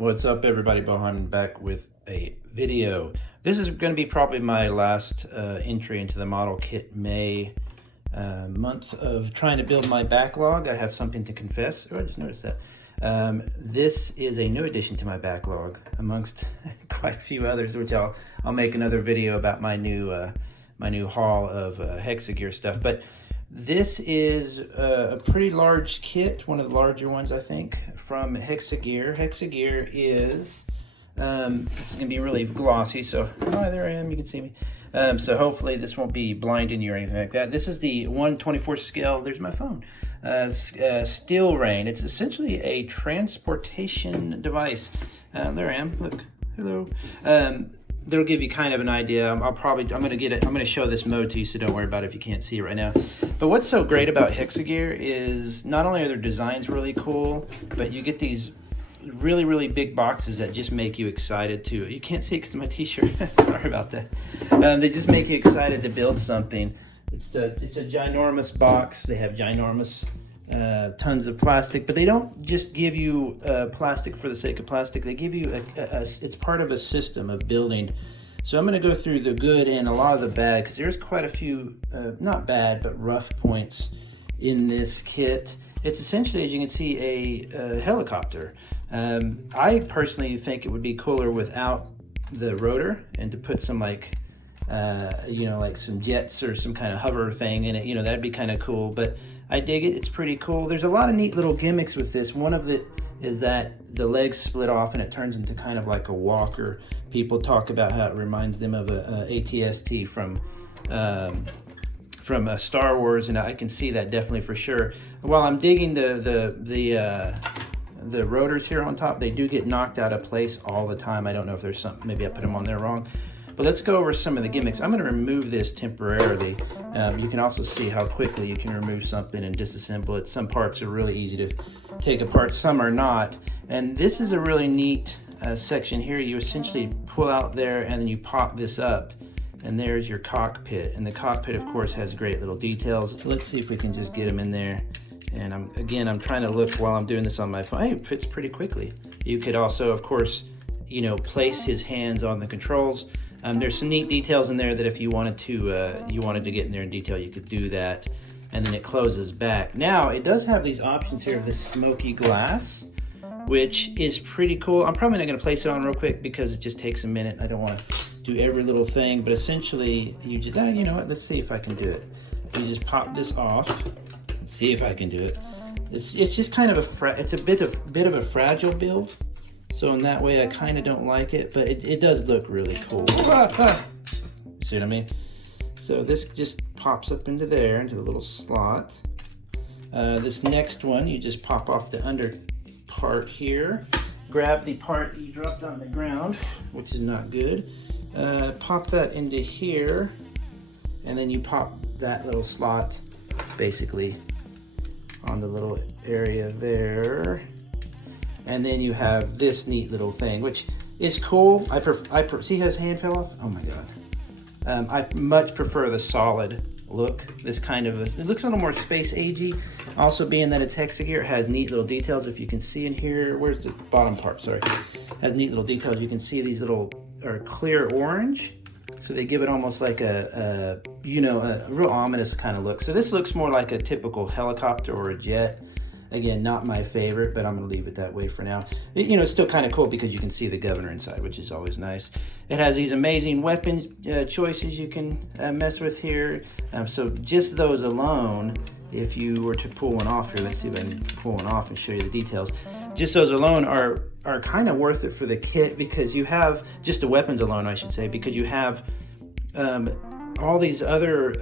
What's up, everybody? Beau-hindman back with a video. This is going to be probably my last entry into the model kit May month of trying to build my backlog. I have something to confess. Oh, I just noticed that. This is a new addition to my backlog amongst quite a few others, which I'll make another video about my new haul of Hexa Gear stuff. But this is a pretty large kit, one of the larger ones I think, from Hexa Gear. Hexa Gear is, this is gonna be really glossy, so, hi, there I am, you can see me. So hopefully this won't be blinding you or anything like that. This is the 1/24 scale, there's my phone, STEELRAIN. It's essentially a transportation device. There I am, look, hello. That'll give you kind of an idea. I'm gonna show this mode to you, so don't worry about it if you can't see it right now. But what's so great about Hexa Gear is not only are their designs really cool, but you get these really big boxes that just make you excited to. You can't see it because of my t-shirt. Sorry about that. They just make you excited to build something. It's a ginormous box. They have ginormous tons of plastic, but they don't just give you plastic for the sake of plastic. They give you it's part of a system of building. So I'm going to go through the good and a lot of the bad, because there's quite a few not bad but rough points in this kit. It's essentially, as you can see, a helicopter. I personally think it would be cooler without the rotor and to put some like like some jets or some kind of hover thing in it. That'd be kind of cool, but I dig it. It's pretty cool. There's a lot of neat little gimmicks with this. One of it is that the legs split off and it turns into kind of like a walker. People talk about how it reminds them of a AT-ST from Star Wars, and I can see that definitely for sure. While I'm digging the rotors here on top, they do get knocked out of place all the time. I don't know if there's something, maybe I put them on there wrong. But let's go over some of the gimmicks. I'm going to remove this temporarily. You can also see how quickly you can remove something and disassemble it. Some parts are really easy to take apart, some are not. And this is a really neat section here. You essentially pull out there and then you pop this up, and there's your cockpit. And the cockpit, of course, has great little details. So let's see if we can just get them in there. And I'm trying to look while I'm doing this on my phone. Hey, it fits pretty quickly. You could also, of course, place his hands on the controls. There's some neat details in there that if you wanted to get in there in detail, you could do that. And then it closes back. Now, it does have these options here of this smoky glass, which is pretty cool. I'm probably not going to place it on real quick because it just takes a minute. I don't want to do every little thing, but essentially, you just, you know what, let's see if I can do it. You just pop this off. Let's see if I can do it. It's just kind of it's a bit of a fragile build. So in that way, I kind of don't like it, but it does look really cool. See what I mean? So this just pops up into there, into the little slot. This next one, you just pop off the under part here. Grab the part you dropped on the ground, which is not good. Pop that into here, and then you pop that little slot basically on the little area there. And then you have this neat little thing, which is cool. See how his hand fell off? Oh my God. I much prefer the solid look. This kind of, it looks a little more space agey. Also being that it's Hexa Gear, it has neat little details. If you can see in here, where's the bottom part? Sorry. It has neat little details. You can see these little are clear orange. So they give it almost like a real ominous kind of look. So this looks more like a typical helicopter or a jet. Again, not my favorite, but I'm going to leave it that way for now. It's still kind of cool because you can see the governor inside, which is always nice. It has these amazing weapon choices you can mess with here. So just those alone, if you were to pull one off here, let's see if I can pull one off and show you the details. Just those alone are kind of worth it for the kit, because you have, just the weapons alone, I should say, because you have all these other,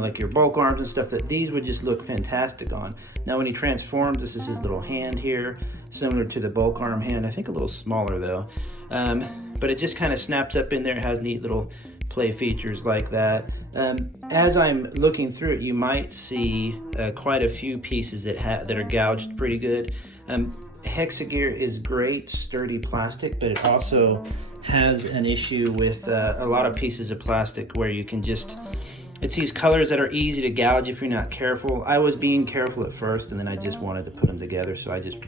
like your bulk arms and stuff, that these would just look fantastic on. Now when he transforms, this is his little hand here, similar to the bulk arm hand, I think a little smaller though. But it just kind of snaps up in there. It has neat little play features like that. As I'm looking through it, you might see quite a few pieces that are gouged pretty good. Hexa Gear is great, sturdy plastic, but it also has an issue with a lot of pieces of plastic where you can just It's these colors that are easy to gouge if you're not careful. I was being careful at first, and then I just wanted to put them together, so I just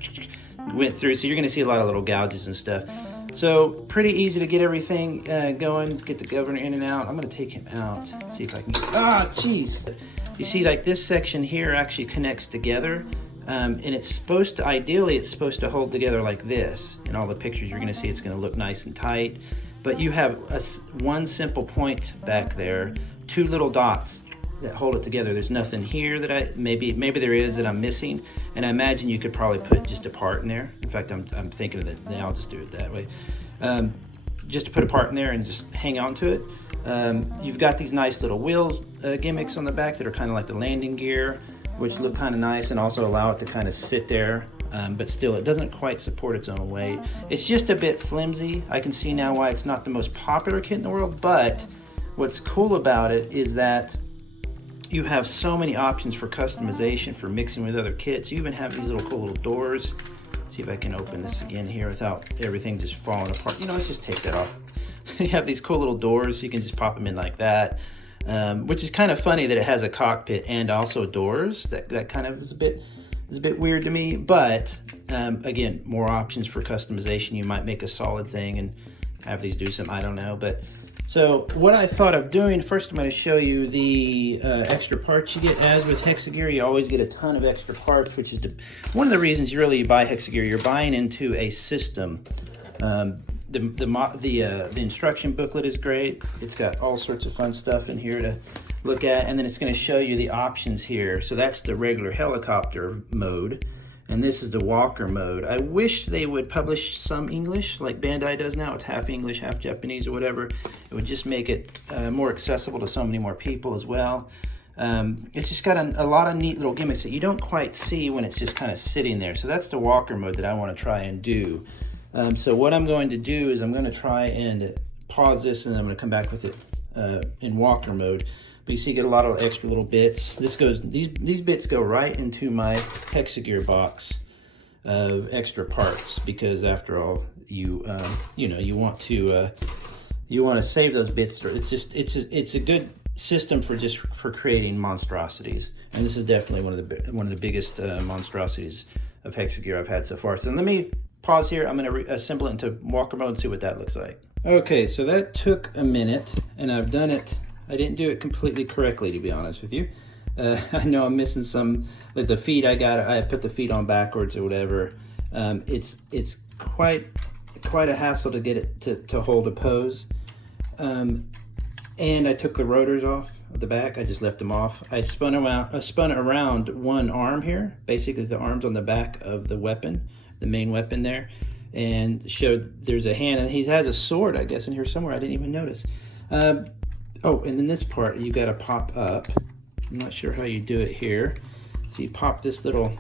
went through. So you're gonna see a lot of little gouges and stuff. So pretty easy to get everything going, get the governor in and out. I'm gonna take him out, see if I can get, geez. You see, like this section here actually connects together, and it's supposed to, ideally, it's supposed to hold together like this. In all the pictures you're gonna see, it's gonna look nice and tight. But you have one simple point back there, 2 little dots that hold it together. There's nothing here that maybe there is that I'm missing, and I imagine you could probably put just a part in there. In fact, I'm thinking of it. I'll just do it that way. Just to put a part in there and just hang on to it. You've got these nice little wheels gimmicks on the back that are kind of like the landing gear, which look kind of nice and also allow it to kind of sit there. But still, it doesn't quite support its own weight. It's just a bit flimsy. I can see now why it's not the most popular kit in the world, but what's cool about it is that you have so many options for customization, for mixing with other kits. You even have these little cool little doors. See if I can open this again here without everything just falling apart. You know, let's just take that off. You have these cool little doors, so you can just pop them in like that, which is kind of funny that it has a cockpit and also doors. That kind of is a bit weird to me, but again, more options for customization. You might make a solid thing and have these do some, I don't know. But so what I thought of doing, first I'm going to show you the extra parts you get. As with Hexa Gear, you always get a ton of extra parts, which is one of the reasons you buy Hexa Gear. You're buying into a system. The instruction booklet is great. It's got all sorts of fun stuff in here to look at, and then it's going to show you the options here. So that's the regular helicopter mode, and this is the walker mode. I wish they would publish some English like Bandai does now. It's half English, half Japanese or whatever. It would just make it more accessible to so many more people as well. It's just got a lot of neat little gimmicks that you don't quite see when it's just kind of sitting there. So that's the walker mode that I want to try and do. So what I'm going to do is I'm going to try and pause this, and then I'm going to come back with it in walker mode. But you see, you get a lot of extra little bits. These bits go right into my Hexa Gear box of extra parts, because after all, you want to save those bits. It's a good system for creating monstrosities, and this is definitely one of the biggest monstrosities of Hexa Gear I've had so far. So let me pause here. I'm going to assemble it into walker mode and see what that looks like. Okay, so that took a minute, and I've done it. I didn't do it completely correctly, to be honest with you. I know I'm missing some, like the feet. I put the feet on backwards or whatever. It's quite a hassle to get it to hold a pose. And I took the rotors off of the back. I just left them off. I spun around one arm here, basically the arms on the back of the weapon, the main weapon there, and showed there's a hand, and he has a sword, I guess, in here somewhere. I didn't even notice. Oh, and then this part you got to pop up. I'm not sure how you do it here. So you pop this little,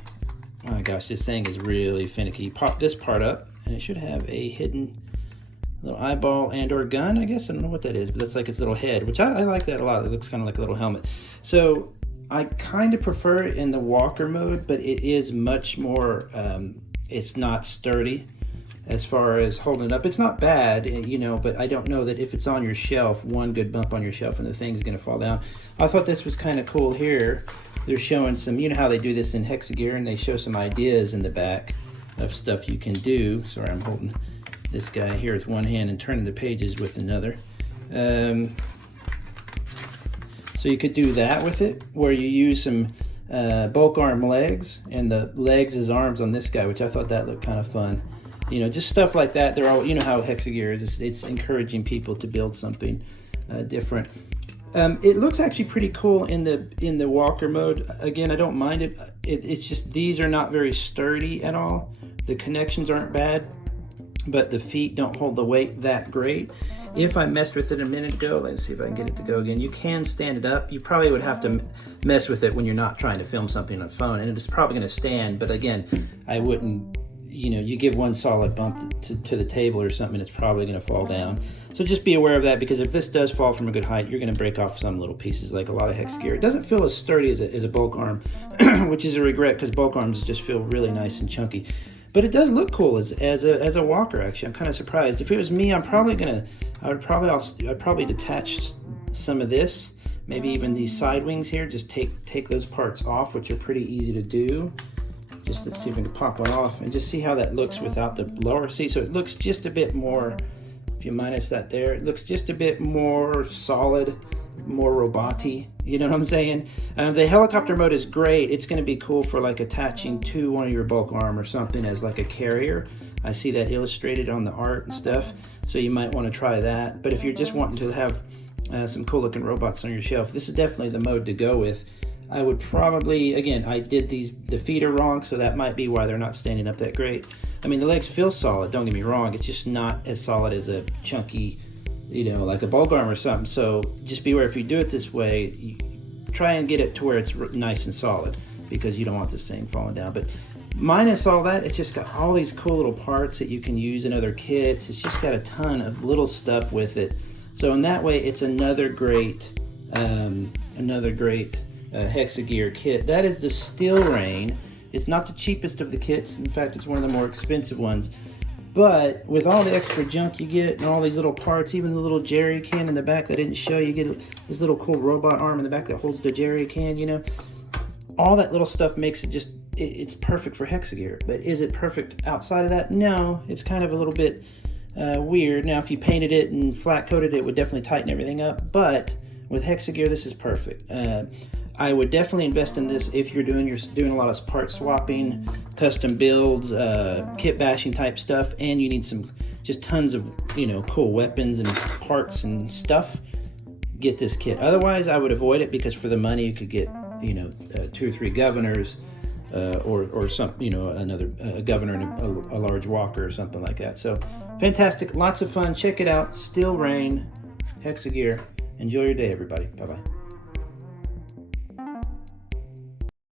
oh my gosh, this thing is really finicky. You pop this part up, and it should have a hidden little eyeball and or gun, I guess. I don't know what that is, but that's like its little head, which I like that a lot. It looks kind of like a little helmet. So I kind of prefer it in the walker mode, but it is much more, it's not sturdy as far as holding it up. It's not bad, you know, but I don't know that if it's on your shelf, one good bump on your shelf and the thing's gonna fall down. I thought this was kind of cool here. They're showing some, you know how they do this in Hexa Gear, and they show some ideas in the back of stuff you can do. Sorry, I'm holding this guy here with one hand and turning the pages with another. So you could do that with it, where you use some bulk arm legs, and the legs as arms on this guy, which I thought that looked kind of fun. You know, just stuff like that. They're all, you know how Hexa Gear is. It's encouraging people to build something different. It looks actually pretty cool in the walker mode. Again, I don't mind it. It's just these are not very sturdy at all. The connections aren't bad, but the feet don't hold the weight that great. If I messed with it a minute ago, let's see if I can get it to go again. You can stand it up. You probably would have to mess with it when you're not trying to film something on a phone, and it's probably going to stand. But again, I wouldn't. You know, you give one solid bump to the table or something, it's probably going to fall down. So just be aware of that, because if this does fall from a good height, you're going to break off some little pieces, like a lot of Hexa Gear. It doesn't feel as sturdy as a bulk arm, which is a regret, because bulk arms just feel really nice and chunky. But it does look cool as a walker. Actually, I'm kind of surprised. If it was me, I'd probably detach some of this maybe even these side wings here, just take those parts off, which are pretty easy to do. Just let's see if we can pop one off and just see how that looks without the blower. See, so it looks just a bit more, if you minus that there, it looks just a bit more solid, more robot-y, you know what I'm saying? The helicopter mode is great. It's going to be cool for like attaching to one of your bulk arm or something as like a carrier. I see that illustrated on the art and stuff, so you might want to try that. But if you're just wanting to have some cool looking robots on your shelf, this is definitely the mode to go with. I would probably, again, I did the feet are wrong, so that might be why they're not standing up that great. I mean, the legs feel solid, don't get me wrong, it's just not as solid as a chunky, you know, like a bulk arm or something. So just beware, if you do it this way, you try and get it to where it's nice and solid, because you don't want this thing falling down. But minus all that, it's just got all these cool little parts that you can use in other kits. It's just got a ton of little stuff with it. So in that way, it's another great Hexa Gear kit. That is the STEELRAIN. It's not the cheapest of the kits. In fact, it's one of the more expensive ones. But with all the extra junk you get and all these little parts, even the little jerry can in the back that I didn't show you, get this little cool robot arm in the back that holds the jerry can, you know, all that little stuff makes it just, it's perfect for Hexa Gear. But is it perfect outside of that? No, it's kind of a little bit weird. Now, if you painted it and flat coated it, it would definitely tighten everything up. But with Hexa Gear, this is perfect. I would definitely invest in this if you're doing a lot of part swapping, custom builds, kit bashing type stuff, and you need some just tons of, you know, cool weapons and parts and stuff. Get this kit. Otherwise, I would avoid it, because for the money you could get, you know, 2 or 3 governors, or some, you know, another governor and a large walker or something like that. So fantastic, lots of fun. Check it out. STEELRAIN, Hexa Gear. Enjoy your day, everybody. Bye bye.